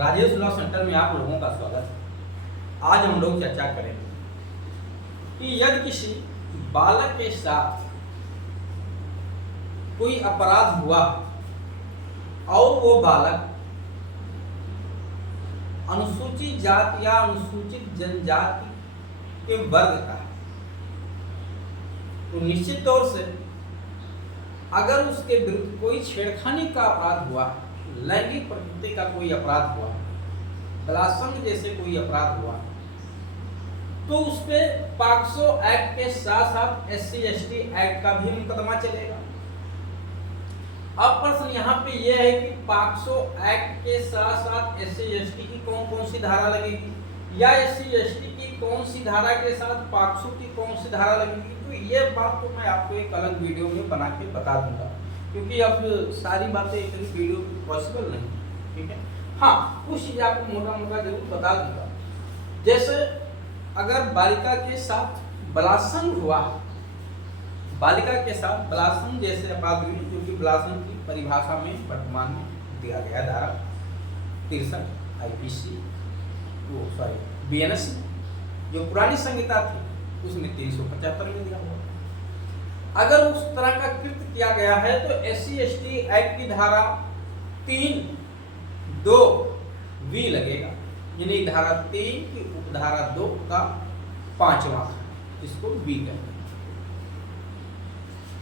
Rajesh law centre में आप लोगों का स्वागत है। आज हम लोग चर्चा करेंगे कि यदि किसी बालक के साथ कोई अपराध हुआ और वो बालक अनुसूचित जाति या अनुसूचित जनजाति के वर्ग का है, तो निश्चित तौर से अगर उसके विरुद्ध कोई छेड़खानी का अपराध हुआ, लैंगिक प्रकृति का कोई अपराध हुआ, बलात्संग जैसे कोई अपराध हुआ, तो उस पे पॉक्सो एक्ट के साथ साथ SC/ST एक्ट का भी मुकदमा चलेगा। अब प्रश्न यहाँ पे यह है कि पॉक्सो एक्ट के साथ साथ SC/ST की कौन कौन सी धारा लगेगी, या SC/ST की कौन सी धारा के साथ पॉक्सो की कौन सी धारा लगेगी। तो ये बात तो मैं आपको एक अलग वीडियो में बना के बता दूंगा, क्योंकि अब सारी बातें एक वीडियो में पॉसिबल नहीं, ठीक है। हाँ, कुछ चीज़ आपको मोटा मोटा जरूर बता दूंगा। जैसे अगर बालिका के साथ बलात्संग हुआ, बालिका के साथ बलात्संग जैसे अपराध हुए, जो कि बलात्संग की परिभाषा में वर्तमान में दिया गया धारा 63 IPC BNS जो पुरानी संहिता थी उसमें 375 में दिया हुआ। अगर उस तरह का कृत्य किया गया है तो SC/ST एक्ट की धारा 3(2)V लगेगा, यानी धारा 3 की उपधारा 2 का 5वां, इसको V कहते हैं,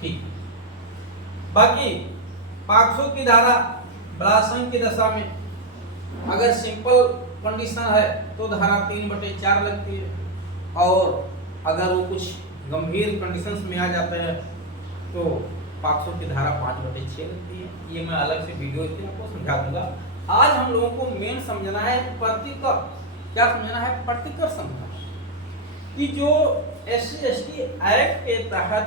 ठीक। बाकी पॉक्सो की धारा बलात्संग की दशा में अगर सिंपल कंडीशन है तो धारा 3/4 लगती है, और अगर वो कुछ गंभीर कंडीशंस में आ जाते हैं तो पॉक्सो की धारा 5/6 लगती है। ये मैं अलग से वीडियो इसके आपको समझा दूंगा। आज हम लोगों को मेन समझना है प्रतिकर, क्या समझना है, प्रतिकर समझना कि जो SC/ST एक्ट के तहत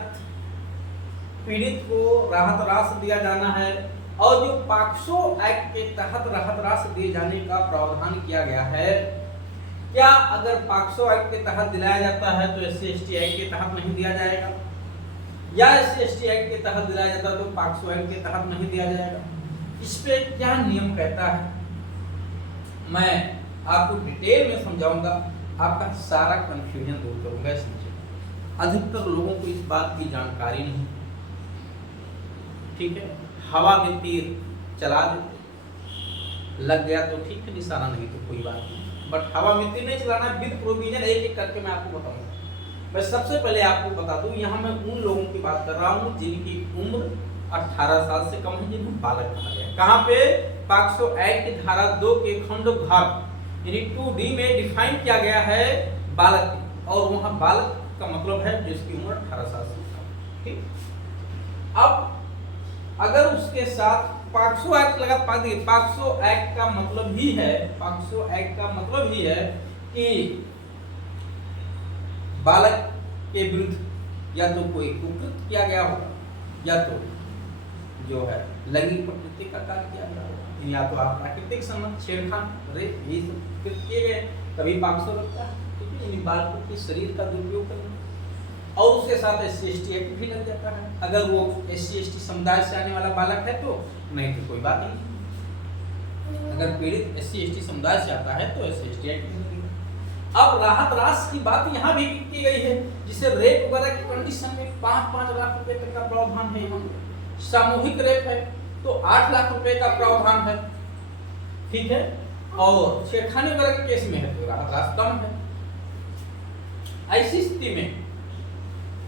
पीड़ित को राहत राशि दिया जाना है, और जो पॉक्सो एक्ट के तहत राहत राशि दिए जाने का प्रावधान किया गया है, क्या अगर पॉक्सो एक्ट के तहत दिलाया जाता है तो SC/ST एक्ट के तहत नहीं दिया जाएगा, या SC/ST एक्ट के तहत दिलाया जाता है तो पॉक्सो एक्ट के तहत नहीं दिया जाएगा। इस पे क्या नियम कहता है मैं आपको डिटेल में समझाऊंगा, आपका सारा कंफ्यूजन दूर करूंगा। समझिए, अधिकतर लोगों को इस बात की जानकारी नहीं, ठीक है। हवा में तीर चला देते, लग गया तो ठीक है, निशाना नहीं तो कोई बात नहीं, बट हवा में तीर नहीं चलाना, विद प्रोविजन एक एक करके मैं आपको बताऊंगा। मैं सबसे पहले आपको बता दूं, यहाँ मैं उन लोगों की बात कर रहा हूँ जिनकी उम्र 18 साल से कम है, जिन्हें बालक कहा गया। कहाँ पे? पॉक्सो एक्ट की धारा 2 के खंड भाग यानी 2D में डिफाइन किया गया है बालक, और वहाँ बालक का मतलब है जिसकी उम्र 18 साल से कम, ठीक। अब अगर उसके साथ पॉक्सो एक्ट लगा, पॉक्सो एक्ट का मतलब ही है, पॉक्सो एक्ट का मतलब ही है कि बालक के विरुद्ध या तो कोई कुकृत्य किया गया होगा, या तो जो है लैंगिक प्रकृति का कार्य किया गया होगा, या तो आप प्राकृतिक संबंध, छेड़खान, रेप, यही सब कृत्य किए गए, तभी पॉक्सो लगता है, ठीक है। यानी बालकों के शरीर का दुरुपयोग करना, और उसके साथ SC/ST एक्ट भी लग जाता है। अगर वो SC/ST समुदाय से आने वाला बालक है तो नहीं तो कोई बात नहीं, अगर पीड़ित SC/ST समुदाय से आता है तो SC/ST एक्ट भी लगेगा। अब राहत राशि की बात यहाँ भी की गई है, जिसे रेप वगैरह की कंडीशन में 5-5 लाख रुपए तक का प्रावधान है। यहाँ सामूहिक रेप है तो 8 लाख रुपए का प्रावधान है, ठीक है, और छेड़खानी वगैरह के केस में है तो राहत राशि कम है। ऐसी स्थिति में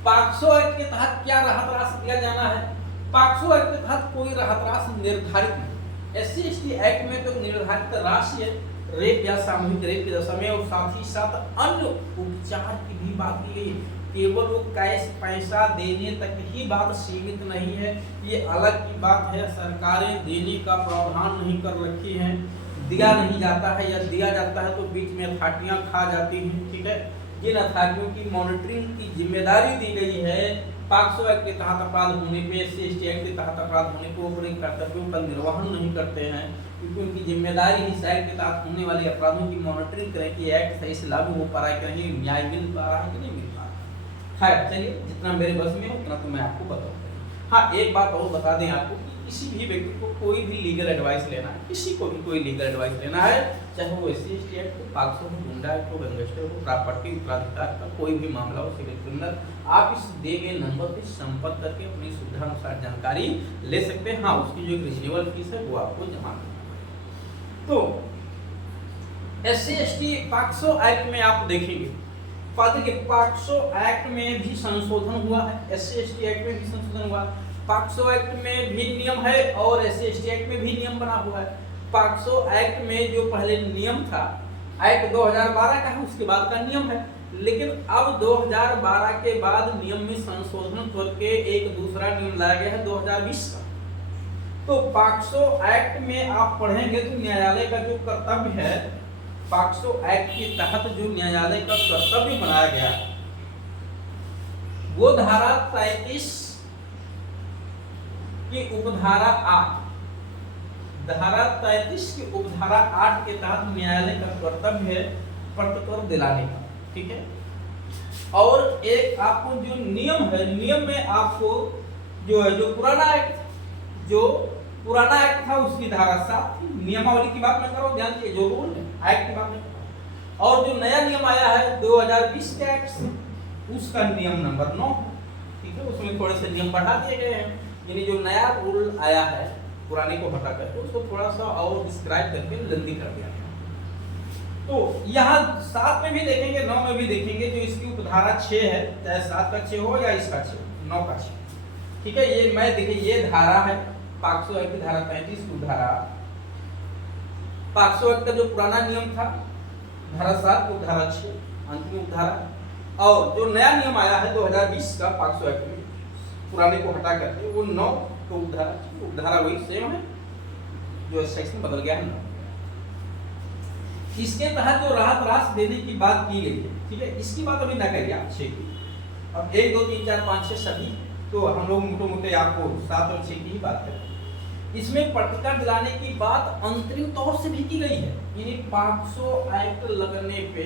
पॉक्सो एक्ट के तहत क्या राहत राशि दिया जाना है? पॉक्सो एक्ट के तहत कोई राहत राशि निर्धारित नहीं। SC/ST एक्ट में तो निर्धारित राशि है रेप या सामूहिक रेप की दशा में, और साथ ही साथ अन्य उपचार की भी बात की गई। केवल वो कैश पैसा देने तक ही बात सीमित नहीं है, ये अलग की बात है। सरकारें देने का प्रावधान नहीं कर रखी हैं, दिया नहीं जाता है, या दिया जाता है तो बीच में अथॉरिटियां खा जाती हैं, ठीक है। जिन अथॉरिटियों की मॉनिटरिंग की जिम्मेदारी दी गई है, पॉक्सो एक्ट के तहत अपराध होने पे, SC/ST एक्ट के तहत अपराध होने पे, वो अपने कर्तव्यों का निर्वहन नहीं करते हैं, क्योंकि उनकी जिम्मेदारी इस एक्ट के तहत होने वाले अपराधों की मॉनिटरिंग करें कि एक्ट सही से लागू हो पा रहा है कि नहीं, न्याय मिल पा रहा है कि नहीं मिल पा रहा है। खैर चलिए, जितना मेरे बस में हो उतना तो मैं आपको बताऊंगा। हाँ, एक बात और बता दें आपको कि किसी भी व्यक्ति को कोई भी लीगल एडवाइस लेना है, किसी को भी कोई लीगल एडवाइस लेना है, चाहे वो SC/ST एक्ट हो, पॉक्सो हो, गुंडा एक्ट हो, गैंगस्टर हो, प्रॉपर्टी उत्तराधिकार का कोई भी मामला हो, सिविल क्रिमिनल, आप इस दिए गए नंबर पे संपर्क करके अपनी सुविधा अनुसार जानकारी ले सकते हैं। हाँ, उसकी जो रिजनेबल फीस है वो आपको जमा करना। तो SC/ST पॉक्सो एक्ट में आप देखेंगे, पॉक्सो एक्ट में भी संशोधन हुआ है, SC/ST एक्ट में भी संशोधन हुआ है। पॉक्सो एक्ट में भी नियम है और SC/ST एक्ट में भी नियम बना हुआ है। पॉक्सो एक्ट में जो पहले नियम था, एक्ट 2012 का है, उसके बाद का नियम है, लेकिन अब 2012 के बाद नियम में संशोधन करके एक दूसरा नियम लाया गया है 2020 का। तो पॉक्सो एक्ट में आप पढ़ेंगे तो न्यायालय का जो कर्तव्य है, पॉक्सो एक्ट के तहत जो न्यायालय का कर्तव्य बनाया गया है, वो धारा 33 की उपधारा 8, धारा 33 की उपधारा 8 के तहत न्यायालय का कर्तव्य है प्रतिकर दिलाने का, ठीक है। और एक आपको जो नियम है, नियम में आपको जो है, जो पुराना एक्ट था उसकी धारा 7 थी, नियमावली की बात न करो, ध्यान दीजिए, जो रूल है एक्ट की बात नहीं करो। और जो नया नियम आया है 2020 के एक्ट से, उसका नियम नंबर 9, ठीक है, उसमें थोड़े से नियम बढ़ा दिए गए हैं, यानी जो नया रूल आया है पुराने को हटा करके उसको थोड़ा सा और डिस्क्राइब करके लंबी कर दिया गया। तो यहाँ 7 में भी देखेंगे, 9 में भी देखेंगे, जो इसकी उपधारा 6 है, चाहे 7 का 6 हो या इसका 6, 9 का 6, ठीक है। ये मैं देखिए, ये धारा है पॉक्सो एक्ट की धारा 33 की उपधारा, पॉक्सो एक्ट का जो पुराना नियम था धारा 7 को धारा 6 अंतिम उपधारा, और जो नया नियम आया है 2020 का पॉक्सो एक्ट में, पुराने को हटा करके वो 9 को उपधारा वही सेम है, जो सेक्शन बदल गया है 9। इसके तहत जो राहत राशि देने की बात की गई है, ठीक है, इसकी बात अभी ना करिए आप 6 की, अब 1 2 3 4 5 6 सभी, तो हम लोग मोटे मोटे आपको 7 और 6 की ही बात करें। इसमें प्रतिकर दिलाने की बात अंतरिम तौर से भी की गई है, यानी पॉक्सो एक्ट लगने पे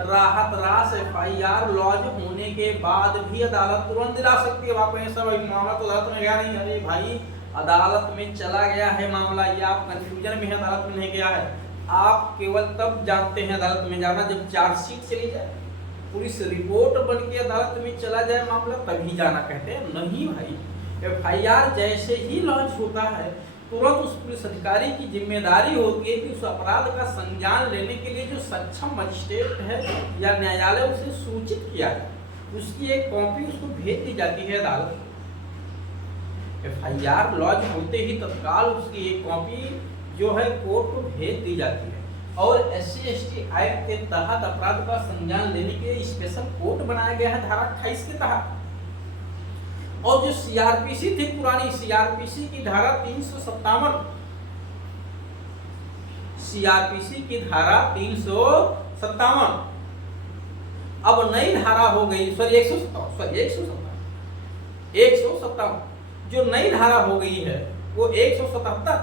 राहत राशि FIR लॉज होने के बाद भी अदालत तुरंत दिला सकती है। आप सब मामला तो अदालत में गया नहीं, अरे भाई अदालत में चला गया है मामला, या आप कंफ्यूजन में है, अदालत में नहीं गया है, आप केवल तब जानते हैं अदालत में जाना जब चार्जशीट चली जाए, पुलिस रिपोर्ट बन के अदालत में चला जाए मामला, तभी जाना कहते हैं। नहीं भाई, FIR जैसे ही लॉन्च होता है तुरंत उस पुलिस अधिकारी की जिम्मेदारी होती है कि उस अपराध का संज्ञान लेने के लिए जो सक्षम मजिस्ट्रेट है या न्यायालय उसे सूचित किया जाए, उसकी एक कॉपी उसको भेज दी जाती है अदालत। FIR लॉन्च होते ही तत्काल उसकी एक कॉपी जो है कोर्ट को भेज दी जाती है। और SC/ST एक्ट के तहत अपराध का संज्ञान लेने के लिए स्पेशल कोर्ट बनाया गया है धारा 28 के तहत। और जो CRPC थी पुरानी, CRPC की धारा 357, CRPC की धारा 357 अब नई धारा हो गई, सॉरी 157 जो नई धारा हो गई है वो 177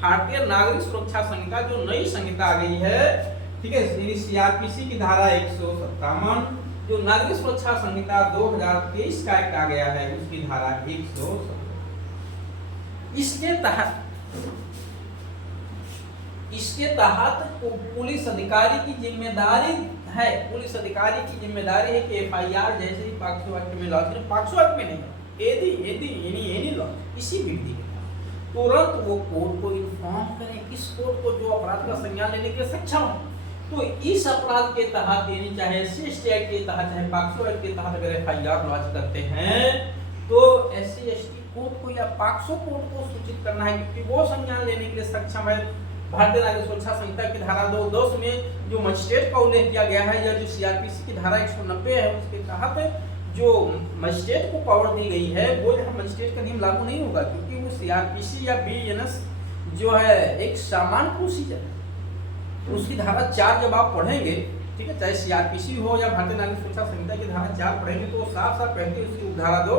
भारतीय नागरिक सुरक्षा संहिता, जो नई संहिता आ गई है, ठीक है। CRPC की धारा 157, जो नागरिक सुरक्षा संहिता 2023 का एक्ट आ गया है, उसकी धारा 117। इसके तहत पुलिस अधिकारी की जिम्मेदारी है, पुलिस अधिकारी की जिम्मेदारी है कि FIR जैसे ही पॉक्सो एक्ट में लॉन्च, पॉक्सो एक्ट में नहीं, एनी लॉन्च, किसी भी विधि के तुरंत वो कोर्ट को इन्फॉर्म करें, किस कोर्ट को जो अपराध का संज्ञान लेने के लिए सक्षम है। तो इस अपराध के तहत, यानी चाहे SC/ST एक्ट के तहत चाहे पॉक्सो एक्ट के तहत अगर FIR लॉन्च करते हैं तो SC/ST कोर्ट को या पॉक्सो कोर्ट को सूचित करना है, क्योंकि वो संज्ञान लेने के लिए सक्षम है। भारतीय नागरिक सुरक्षा संहिता की धारा 210 में जो मजिस्ट्रेट का उल्लेख किया गया है, या जो CRPC की धारा 190 है, उसके तहत जो मजिस्ट्रेट को पावर दी गई है, वो जो मजिस्ट्रेट का नियम लागू नहीं होगा, क्योंकि वो CRPC या BNS जो है एक सामान्य प्रोसीजर है। उसकी धारा 4 जब आप पढ़ेंगे, ठीक है, चाहे CRPC हो या भारतीय नागरिक सुरक्षा संहिता की धारा 4 पढ़ेंगे तो साफ साफ कहते हैं उसकी धारा 2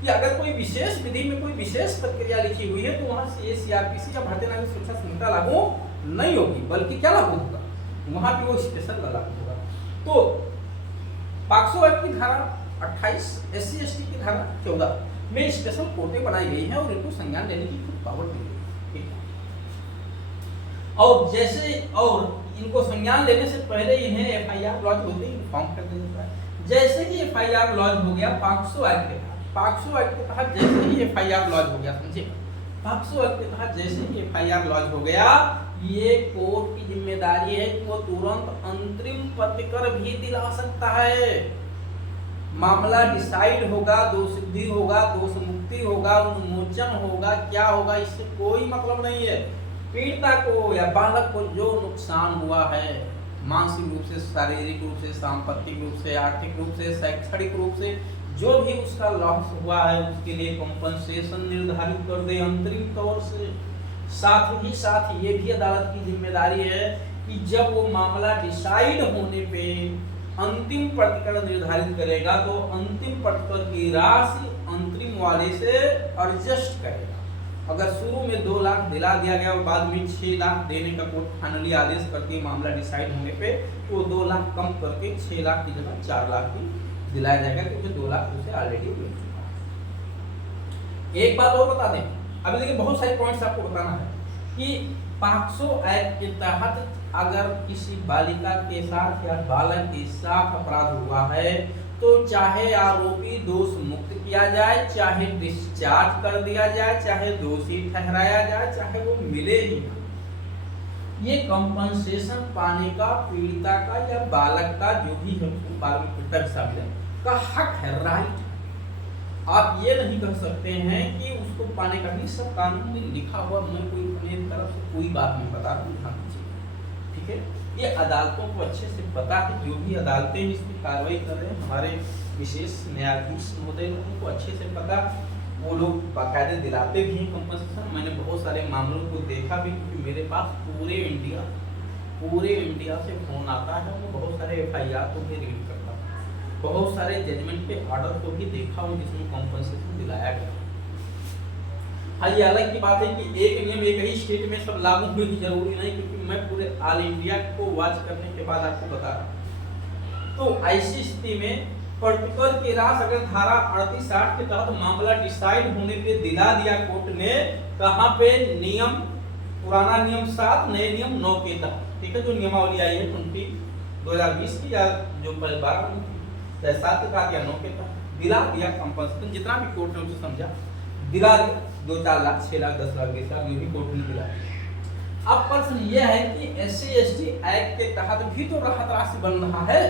कि अगर कोई विशेष विधि में कोई विशेष प्रक्रिया लिखी हुई है तो वहाँ से CRPC या भारतीय नागरिक सुरक्षा संहिता लागू नहीं होगी, बल्कि क्या लागू होगा, वहाँ पे वो स्पेशल लागू होगा। तो पॉक्सो एक्ट की धारा 28 SC/ST की धारा 14 में स्पेशल कोटे बनाई गई हैं और इनको संज्ञान लेने की खुद पावर दी गई है। और इनको संज्ञान लेने से पहले इन्हें FIR लॉज होते ही इन्फॉर्म कर दिया जाता है। जैसे ही FIR लॉज हो गया पॉक्सो एक्ट के तहत जैसे ही FIR लॉज हो गया, समझे, पॉक्सो एक्ट के तहत जैसे ही FIR लॉज हो गया, ये कोर्ट की जिम्मेदारी है कि वो तुरंत अंतरिम प्रतिकर भी दिला सकता है। मामला डिसाइड होगा, दोषसिद्धि होगा, दोष मुक्ति होगा, उन्मोचन होगा, क्या होगा इससे कोई मतलब नहीं है। पीड़िता को या बालक को जो नुकसान हुआ है, मानसिक रूप से, शारीरिक रूप से, सांपत्तिक रूप से, आर्थिक रूप से, शैक्षणिक रूप से जो भी उसका लॉस हुआ है, उसके लिए कॉम्पनसेशन निर्धारित कर दे अंतरिम तौर से। साथ ही साथ ये भी अदालत की जिम्मेदारी है कि जब वो मामला डिसाइड होने पे अंतिम प्रतिकर निर्धारित करेगा तो अंतिम प्रतिकर की राशि अंतरिम वाले से एडजस्ट करेगा। अगर शुरू में 2 लाख दिला दिया गया और बाद में 6 लाख देने का कोर्ट फाइनली आदेश करती है मामला डिसाइड होने पे, तो 2 लाख कम करके 6 लाख की जगह 4 लाख ही दिलाया जाएगा, क्योंकि 2 लाख उसे ऑलरेडी मिल चुका है। एक बात और बता दें, अभी देखिए बहुत सारे पॉइंट्स आपको बताना है कि पॉक्सो एक्ट के तहत अगर किसी बालिका के साथ या बालक के साथ अपराध हुआ है तो चाहे आरोपी दोष मुक्त किया जाए, चाहे डिस्चार्ज कर दिया जाए, चाहे दोषी ठहराया जाए, चाहे वो मिले ही ना, ये कंपनसेशन पाने का पीड़िता का या बालक का जो भी है का हक है, राइट है। आप ये नहीं कह सकते हैं कि उसको पाने का भी सब कानून में लिखा हुआ, मैं कोई अपने तरफ से कोई बात नहीं बता रहा हूँ, ध्यान दीजिए, ठीक है। ये अदालतों को अच्छे से पता है, जो भी अदालतें इस पर कार्रवाई कर रहे हैं, हमारे विशेष न्यायाधीश महोदय लोगों को अच्छे से पता, वो लोग बाकायदे दिलाते भी हैं कंपनसेशन। मैंने बहुत सारे मामलों को देखा भी, क्योंकि मेरे पास पूरे इंडिया से फोन आता है, वो बहुत सारे FIR को भी रीड करता हूँ, बहुत सारे जजमेंट पे ऑर्डर को भी देखा हूँ जिसमें कंपनसेशन दिलाया गया। हाँ, ये अलग की बात है कि एक नियम एक ही स्टेट में सब लागू हुए की जरूरी नहीं, क्योंकि मैं पूरे ऑल इंडिया को वॉच करने के बाद आपको बता रहा हूँ। तो ऐसी स्थिति में पर्टिकुलर की राशि अगर धारा 38 के तहत मामला डिसाइड होने पे दिला दिया कोर्ट ने, कहाँ पे नियम, पुराना नियम 7, नए नियम 9 के तहत, ठीक है, जो नियमावली आई है 2020 की, या जो 12 चाहे 7 के तहत या 9 के तहत दिला दिया कंपनसेशन, जितना भी कोर्ट ने उसे समझा दिला दिया, 2-4 लाख, 6 लाख, 10 लाख, 20 लाख, जो भी कोर्ट ने दिला। अब प्रश्न यह है कि SC/ST एक्ट के तहत भी तो राहत राशि बन रहा है,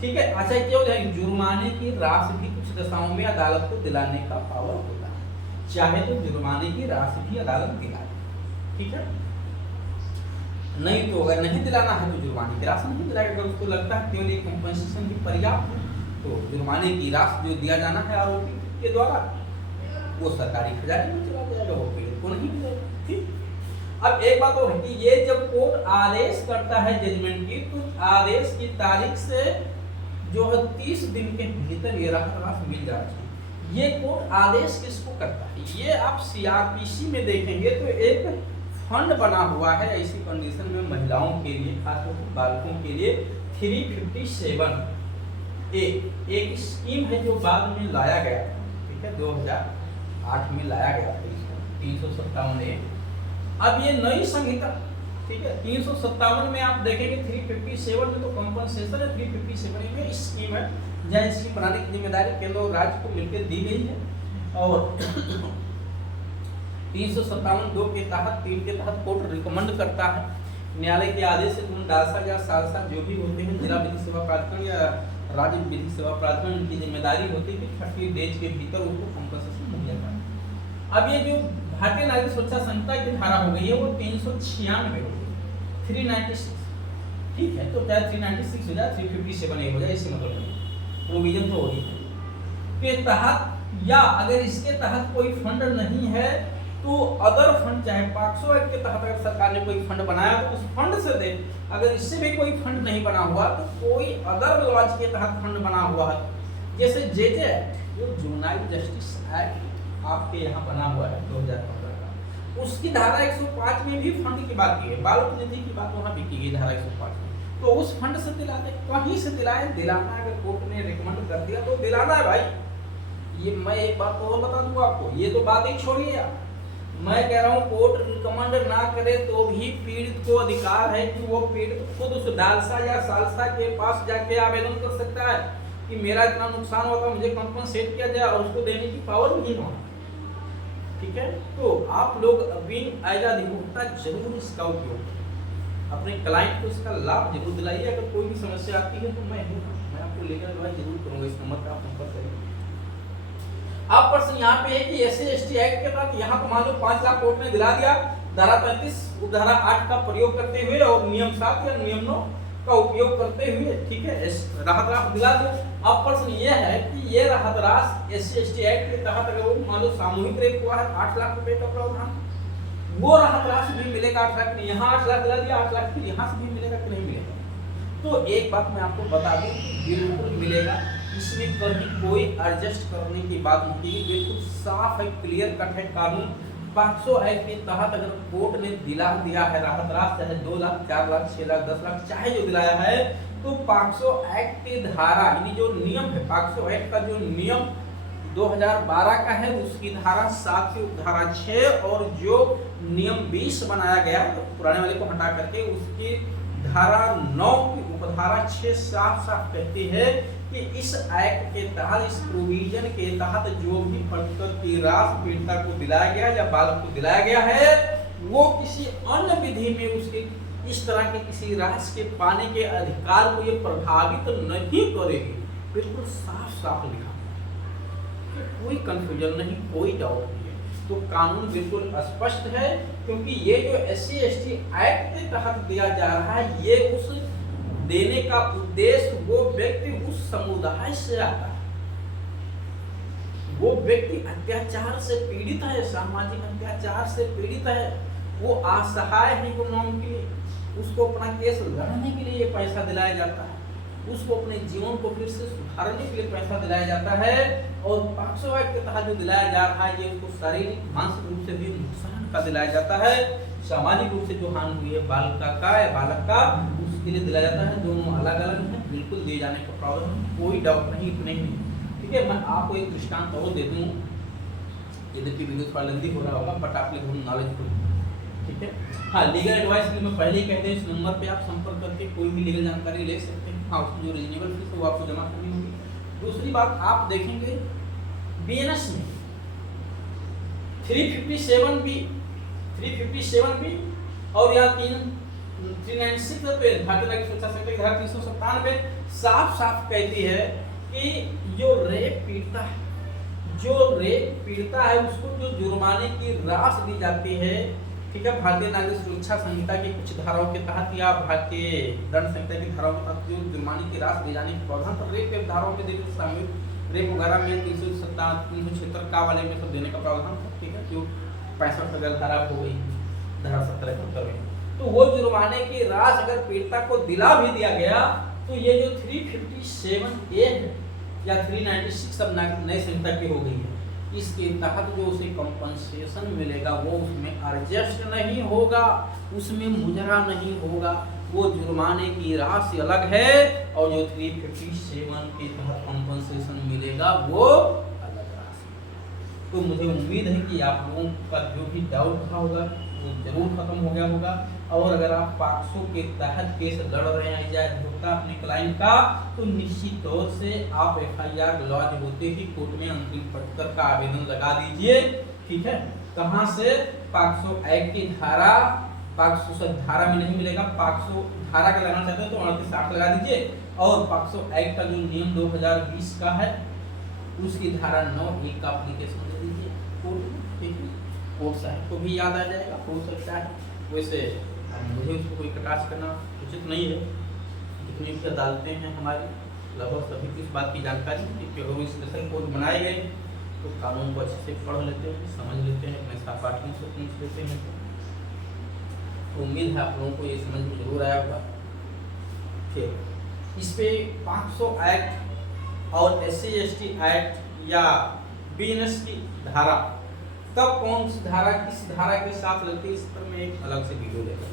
ठीक है। अच्छा, क्यों जुर्माने की राशि भी कुछ दशाओं में अदालत को दिलाने का पावर होता है, चाहे तो जुर्माने की राशि भी अदालत दिलाए, ठीक है। नहीं तो अगर नहीं दिलाना है तो जुर्माने की राशि नहीं दिलाएगा। अगर उसको लगता है केवल एक कंपनसेशन भी पर्याप्त है तो जुर्माने की राशि जो दिया जाना है आरोपी के द्वारा वो सरकारी खजाने में चला जाएगा, वो पीड़ित को नहीं मिलेगा, ठीक। अब एक बात और है कि ये जब कोर्ट आदेश करता है जजमेंट की, तो आदेश की तारीख से जो है 30 दिन के भीतर ये राहत राशि मिल जाना चाहिए। ये कोर्ट आदेश किसको करता है? ये आप CRPC में देखेंगे तो एक फंड बना हुआ है ऐसी कंडीशन में महिलाओं के लिए, खासतौर पर बालकों के लिए 357 एक स्कीम है जो बाद में लाया गया, ठीक है, 2008 में लाया गया 357 अब ये नई संहिता, ठीक है, 357 में आप देखेंगे 357 में तो कंपनसेशन है, 357 में स्कीम है जहाँ स्कीम बनाने की जिम्मेदारी केंद्र और राज्य को मिलकर दी गई है। और 357(2) के तहत 3 के तहत कोर्ट रिकमेंड करता है न्यायालय के आदेश से तुम डालसा या सालसा जो भी होते हैं जिला विधिक सेवा प्राधिकरण या राज्य विधिक सेवा प्राधिकरण, उनकी जिम्मेदारी होती है कि 30 डेज के भीतर उसको कंपनसेशन मुहैया कराए। अब ये जो भारतीय नागरिक सुरक्षा संहिता की धारा हो गई है वो 396 हो गई, 396, ठीक है, तो चाहे 396 हो जाए 357 हो जाए, इससे मतलब नहीं, प्रोविजन तो होगी के तहत, या अगर इसके तहत कोई फंड नहीं है तो अदर फंड, चाहे पॉक्सो एक्ट के तहत अगर सरकार ने कोई फंड बनाया तो उस फंड से दे, अगर इससे भी कोई फंड नहीं बना हुआ तो कोई अदर लॉज के तहत फंड बना हुआ है, जैसे JJ एक्ट जो जुवेनाइल जस्टिस एक्ट आपके यहाँ बना हुआ है 2015 का, उसकी धारा 105 में भी फंड की बात की है, बाल निधि की बात वहाँ भी की गई धारा 105 में, तो उस फंड से दिला दे, कहीं से दिलाए, दिलाना अगर कोर्ट ने रिकमेंड कर दिया तो दिलाना है भाई। ये मैं एक बात और बता दूंगा आपको, ये तो बात ही छोड़िए आप, मैं कह रहा हूँ कोर्ट रिकमेंड ना करे तो भी पीड़ित को अधिकार है कि वो पीड़ित खुद उस डालसा या सालसा के पास जाके आवेदन कर सकता है कि मेरा इतना नुकसान हुआ था, मुझे कंपनसेट किया जाए, और उसको देने की पावर भी है। ठीक है, तो आप लोग बीइंग एज अधिवक्ता जरूर इसका उपयोग अपने क्लाइंट को इसका लाभ जरूर दिलाइए। अगर कोई भी समस्या आती है तो मैं आपको लीगल एडवाइस जरूर करूंगा, इस नंबर पर आप संपर्क करिए। अब प्रश्न यहाँ पे है कि SC/ST एक्ट के तहत यहाँ पर मान लो 5 लाख कोर्ट ने दिला दिया, धारा 35 उपधारा 8 का प्रयोग करते हुए और नियम 7 या नियम 9 का उपयोग करते हुए, ठीक है, राहत राशि दिला दिया। अब प्रश्न ये है कि ये राहत राशि SC/ST एक्ट के तहत अगर वो मान लो सामूहिक रेप हुआ है 8 लाख रुपए का प्रावधान, वो राहत राशि भी मिलेगा 8 लाख नहीं, यहाँ 8 लाख दिला दिया, 8 लाख फिर यहाँ से भी मिलेगा कि नहीं मिलेगा? तो एक बात मैं आपको बता दूं, बिल्कुल मिलेगा, इसमें कभी कोई एडजस्ट करने की बात नहीं है, बिल्कुल साफ है, क्लियर कट है कानून। पॉक्सो एक्ट के तहत अगर कोर्ट ने दिला दिया है राहत राशि, चाहे 2 लाख, 4 लाख, 6 लाख, 10 लाख, चाहे जो दिलाया है, तो पॉक्सो एक्ट की धारा यानी जो नियम है, पॉक्सो एक्ट का जो नियम 2012 का है, उसकी धारा 7 की उपधारा 6 और जो नियम 20 बनाया गया पुराने वाले को हटा करके, उसकी धारा 9 की उपधारा 6 साफ साफ कहती है कि इस एक्ट के तहत, इस प्रोविजन के तहत जो भी फंड की राशि पीड़िता को दिलाया गया या बालक को दिलाया गया है, वो किसी अन्य विधि में उसके इस तरह के किसी राशि के पाने के अधिकार को ये प्रभावित नहीं करेगी। बिल्कुल साफ साफ लिखा, कोई कंफ्यूजन नहीं, कोई डाउट नहीं है। तो कानून बिल्कुल स्पष्ट है, क्योंकि ये जो SC/ST एक्ट के तहत दिया जा रहा है, ये उस देने का उद्देश्य वो व्यक्ति उस समुदाय से आता है, वो व्यक्ति अत्याचार से पीड़ित है, सामाजिक अत्याचार से पीड़ित है, वो असहाय है इकोनॉमी के लिए, उसको अपना केस लड़ने के लिए ये पैसा दिलाया जाता है, उसको अपने जीवन को फिर से सुधारने के लिए पैसा दिलाया जाता है। और पॉक्सो एक्ट के तहत जो दिलाया जा रहा है, ये उसको शारीरिक मानसिक रूप से भी नुकसान का दिलाया जाता है, सामाजिक रूप से जो हानि हुई है बालिका का या बालक का, उसके लिए दिलाया जाता है। दोनों अलग अलग हैं, बिल्कुल दिए जाने का प्रावधान, कोई डाउट नहीं, इतने ही। ठीक है, मैं आपको एक दृष्टांत और दे दूं, यद्यपि वीडियो थोड़ा लंबी हो रहा होगा, बट आप लोग नॉलेजफुल, ठीक है। हाँ, लीगल एडवाइस के लिए मैं पहले ही कहते हैं, इस नंबर पे आप संपर्क करके कोई भी लीगल जानकारी ले सकते हैं। हाँ, उसकी जो रीजनेबल फीस है वो आपको जमा करनी होगी। दूसरी बात, आप देखेंगे BNS में 357B और यहाँ 396 पे भारतीय नागरिक सुरक्षा संहिता की धारा 397 साफ साफ कहती है कि जो रेप पीड़िता है उसको जो जुर्माने की राशि दी जाती है, ठीक है, भारतीय नागरिक सुरक्षा संहिता की कुछ धाराओं के तहत या भारतीय दंड संहिता की धाराओं के तहत जो जुर्माने की राशि दी जाने के प्रावधान पर रेप के धाराओं के देखिए शामिल, रेप वगैरह में 376 का वाले में सब देने का प्रावधान था, ठीक है, जो 65 अगर धारा हो गई धारा 70 में, तो वो जुर्माने की राशि अगर पीड़िता को दिला भी दिया गया, तो ये जो 357A है या 396 अब नई संहिता की हो गई है, इसके तहत जो उसे कंपनसेशन मिलेगा वो उसमें एडजस्ट नहीं होगा, उसमें मुजरा नहीं होगा, वो जुर्माने की राशि अलग है और जो 357 के तहत कंपनसेशन मिलेगा वो अलग राशि। तो मुझे उम्मीद है कि आप लोगों का जो भी डाउट था होगा वो जरूर खत्म हो गया होगा। और अगर आप पॉक्सो के तहत केस लड़ रहे हैं या होता अपने क्लाइंट का, तो निश्चित तौर से आप FIR लॉन्च होते ही कोर्ट में अंतरिम पटकर का आवेदन लगा दीजिए, ठीक है। कहाँ से? पॉक्सो एक्ट की धारा, पॉक्सो धारा में नहीं मिलेगा, पॉक्सो धारा का लगाना चाहते हो तो 38 लगा दीजिए, और पॉक्सो एक्ट का जो नियम 2020 का है उसकी धारा 9(1) का एप्लीकेशन दे दीजिए कोर्ट में, ठीक है। कोर्ट साहब को भी याद आ जाएगा, हो सकता है। वैसे मुझे उसको कोई कटाक्ष करना उचित नहीं है, जितनी भी अदालतें हैं हमारी लगभग सभी को इस बात की जानकारी है कि अगर स्पेशल कोर्ट बनाए गए तो कानून को अच्छे से पढ़ लेते हैं, समझ लेते हैं, अपने सहपाठियों से पूछ लेते हैं। तो उम्मीद है आप लोगों को ये समझ में जरूर आया होगा। फिर इस पे पॉक्सो एक्ट और SC/ST एक्ट या BNS की धारा कब कौन सी धारा किस धारा के साथ लगती है, इस पर मैं एक अलग से वीडियो लेकर